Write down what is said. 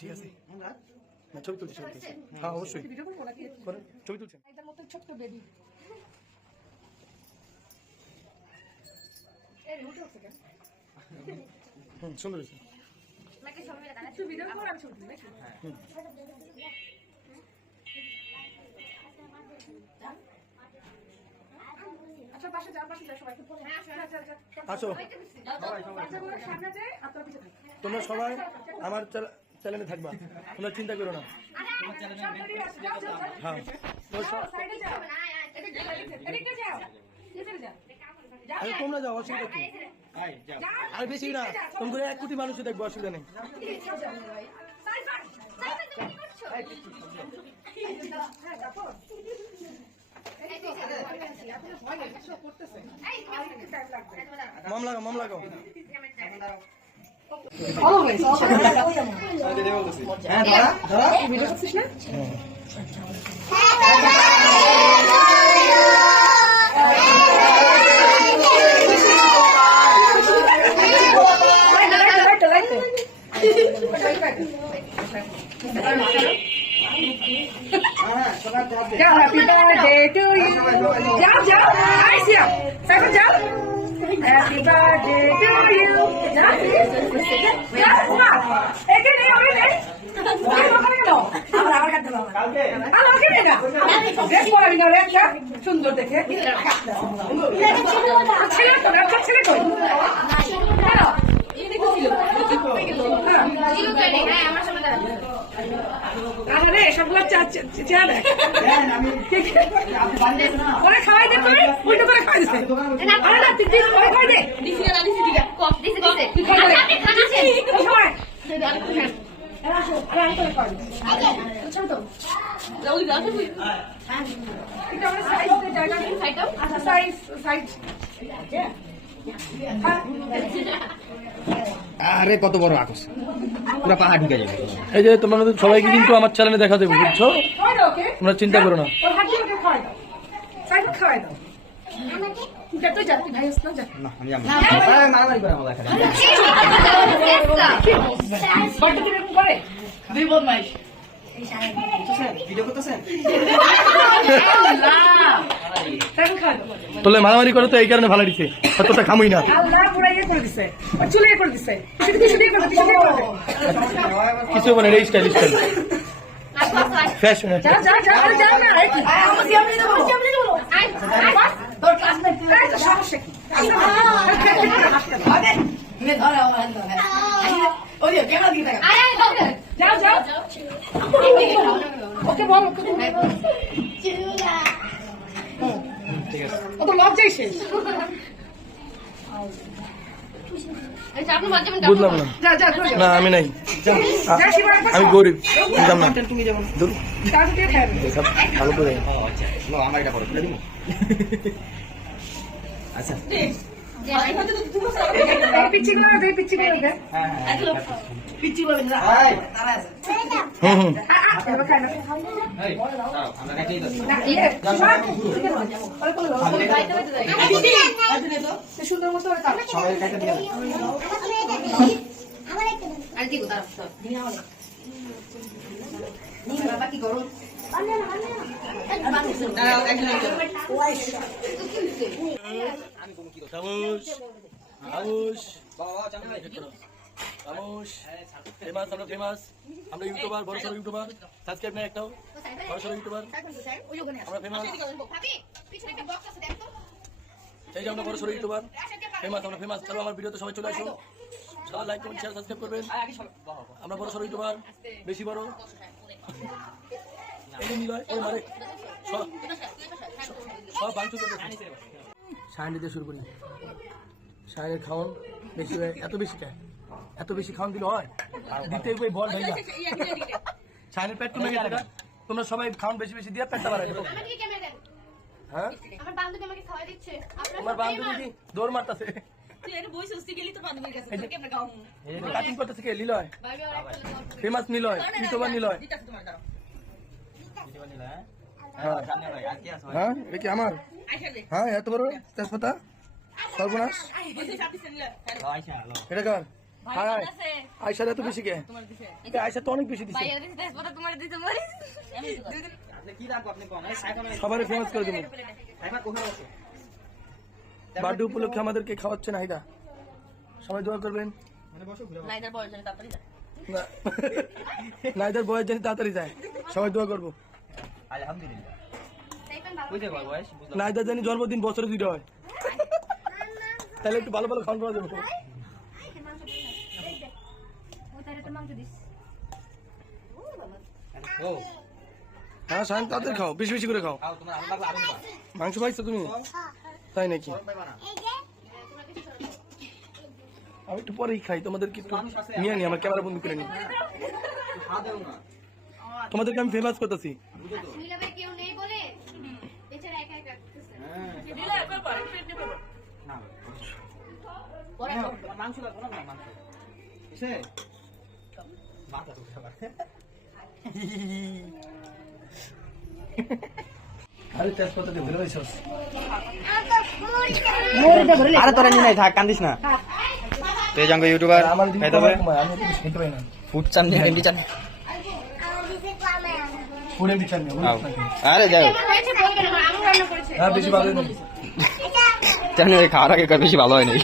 ঠিক আছে না ছবি তুলছি হ্যাঁ অবশ্যই ছবি তুলছেন ছোট্ট বেবি সুন্দর হয়েছে আসো তোমরা সবাই আমার চ্যানেলে থাকবা, তোমরা চিন্তা করো না। হ্যাঁ তোমরা যাও, অসুবিধা কি? আর বেশি না, তোমরা 1 কোটি মানুষ দেখবো, অসুবিধা নেই। মম লাগাও Happy birthday to you. Jao. Aisyah. Saiful jao. Happy birthday to you. Jao. Eke nahi hoge nahi. Oke no. Abar katte baba. Abar kene na. Dress pora bina re একটা সুন্দর দেখে। ছেলে তো একটা ছেলে কই? না। এই দেখো ছিল। ছিল কেন? হ্যাঁ আমার সামনে দাঁড়া। আরে সবগুলো চা দেখ ওরা খাওয়াই দে করে উল্টো করে খাওয়াই দিছে আরে না তুই ওই খাওয়াই দে দিছি না দিছি দিগা কফ দিছি তুই খাওয়াই আপনি খাচ্ছেন সময় এরা আসো আরে আমি তোরে খাওয়াই আচ্ছা ছোট তো ওই গাছে তুই এটা আমরা সাইজ দে জায়গা সাইড আচ্ছা সাইজ আরে কত বড় আকাশ, পুরো পাহাড় ঢুকে যাবে। এই যে তোমাদের সবাইকে কিন্তু আমার চ্যানেলে দেখা দেবো, বুঝছো? তোমরা চিন্তা করো না। তোলে মারামারি করে তো এই কারণে ভালো দিচ্ছে, অতটা খামুই না। কিছু মানে স্টাইল ফ্যাশন বুঝলাম না, আমি নাই, আমি গরিব, বুঝলাম না। ভালো করে আমার এটা করো, আচ্ছা সুন্দর মতো বাকি গরম ফেমাস আমরা ইউটিউবার, বড় সড়ো ইউটিউবার, সাবস্ক্রাইব নাই একটাও, বড় সড়ো ইউটিউবার আমরা ফেমাস। এই যে আমরা বড় সড়ো ইউটিউবার ফেমাস, আমরা ফেমাস। চলো আমার ভিডিওতে সবাই চলে আসো, সবাই লাইক কমেন্ট শেয়ার সাবস্ক্রাইব করবেন। আমরা বড় সড়ো ইউটিউবার, বেশি বড় সব ভাঙচুর করতে সায়ন দিতে শুরু করি। সায়নের খাওয়ান বেশি, এত বেশি খায়, এত বেশি খাওয়ান দিলে হয় দিতে বল ভাইয়া। সায়নের পেট কমে গেছে, তোমরা সবাই খাওয়ান বেশি বেশি দিয়ে পেটটা বাড়াই দেবো। হ্যাঁ আমার বান্ধবী কি দৌড় মারতেছে, কাটিং করতেছে কে? Niloy, famous Niloy, youtuber Niloy. হ্যাঁ এটা কি আমার? হ্যাঁ এত বড় তেজপাতা, সর্বনাশ। এটা কার? হ্যাঁ আয়সার এত বেশি কে আয়সা তো অনেক বেশি দিচ্ছে সবারই ফেমাস করে দেবো বার্থডে উপলক্ষে আমাদেরকে খাওয়াচ্ছে নাহিদা সবাই দোয়া করবেন নাইদার বয়স জানি তাড়াতাড়ি যায় সবাই দোয়া করবো আলহামদুলিল্লাহ বুঝতে পারবো বয়স নাইদার জানি জন্মদিন বছরে 2টা হয় তাহলে একটু ভালো ভালো খাওয়ান করা যাবে ও হ্যাঁ সায়ন তাদের খাও বেশি বেশি করে খাও খাও তোমার আলু লাগবে আরো দিবা মাংস পাইছো তুমি তাই নাকি পাইবা না আমি একটু পরেই খাই তোমাদেরকে একটু নিয়ে নি আমার ক্যামেরা বন্ধ করে নি খা দেও না তোমাদেরকে আমি ফেমাস করতেছি কেউ নেই বলে বেচারা একা একা না মাংস লাগবে না মাংস এসে মাথা তো খাবার আরে তেজপাতা দিয়ে ভরে রয়েছস আরে তোরা নি নাই থাক কান্দিস না তুই জঙ্গ ইউটিউবার আমার দিকে খাইতে হবে আমি তো কিছু খেতে পাই না ফুড চ্যানেল এমডি চ্যানেল পুরে বিচার নেই আরে যাও হ্যাঁ বেশি ভালো নেই চ্যানেলে খাওয়ার আগে বেশি ভালো হয় নাই